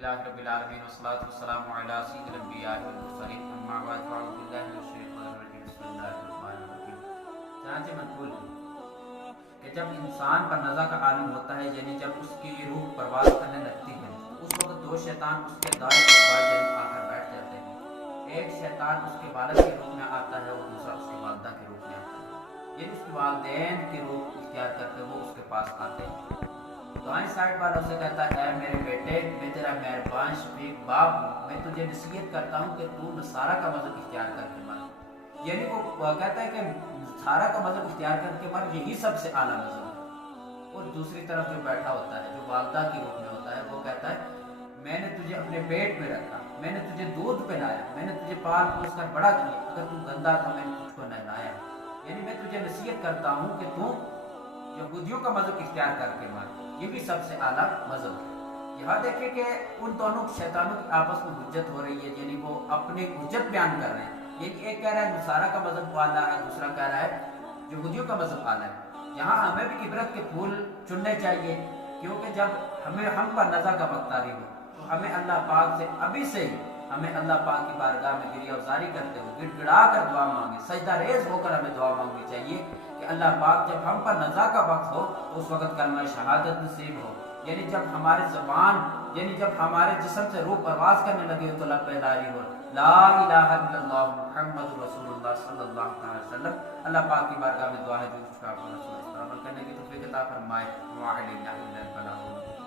اللہ رب العالمین والصلاة والسلام علی سید الانبیاء والمرسلین اما بعد فاعوذ باللہ من الشیطان الرجیم بسم اللہ الرحمن الرحیم۔ چنانچہ منقول ہے کہ جب انسان پر نزع کا عالم ہوتا ہے، یعنی جب اس کی روح پرواز کرنے لگتی ہے، اس وقت دو شیطان اس کے دائیں اور بائیں جانب آ کر بیٹھ جاتے ہیں۔ ایک شیطان اس کے والد کے روح میں آتا ہے اور دوسرا اس کی والدہ کے روح میں آتا ہے، یعنی اس کے والدین کی روح اختیار کر کے وہ اس کے پاس آتے ہیں۔ دائیں سائڈ والا اسے کہتا ہے اے میرے بیٹے، میں تیرا مہربان شفیق باپ ہوں، میں تجھے نصیحت کرتا ہوں کہ تو نصارہ کا مذہب اختیار کر کے مر۔ یعنی وہ کہتا ہے کہ نصارہ کا مذہب اختیار کر کے مر، یہی سب سے اعلیٰ مذہب ہے۔ اور دوسری طرف جو بیٹھا ہوتا ہے، جو والدہ کی روح میں ہوتا ہے، وہ کہتا ہے میں نے تجھے اپنے پیٹ میں رکھا، میں نے تجھے دودھ پلایا، میں نے تجھے پال پوس کر بڑا کیا، اگر تو گندا تھا میں نے تجھ کو نہلایا، یعنی میں تجھے نصیحت کرتا ہوں کہ تو یہودیوں کا مذہب اختیار کر کے مر، یہ بھی سب سے اعلیٰ مذہب ہے۔ یہاں دیکھیں کہ ان دونوں شیطانوں کی آپس میں حجت ہو رہی ہے، یعنی وہ اپنی حجت بیان کر رہے ہیں۔ ایک کہہ رہا ہے نصارہ کا مذہب اعلیٰ ہے، دوسرا کہہ رہا ہے یہودیوں کا مذہب اعلیٰ ہے۔ یہاں ہمیں بھی عبرت کے پھول چننے چاہیے، کیونکہ جب ہم پر نزع کا وقت آری ہو تو ہمیں اللہ پاک سے ابھی سے ہی ہمیں اللہ پاک کی بارگاہ میں گریہ وزاری کرتے ہوئے گڑ گڑا کر دعا مانگے، سجدہ ریز ہو کر ہمیں دعا مانگنی چاہیے کہ اللہ پاک جب ہم پر نزع کا وقت ہو تو اس وقت کلمہ شہادت نصیب ہو، یعنی جب ہمارے زبان، یعنی جب ہمارے جسم سے روح پرواز کرنے لگے ہو تو لب لاری ہو لا الہ الا اللہ محمد رسول اللہ صلی اللہ علیہ وسلم۔ اللہ پاک کی بارگاہ میں دعا ہے جو کچھ کا عمل کرنے کی توفیق عطا فرمائے۔ وعلینا الا البلاغ۔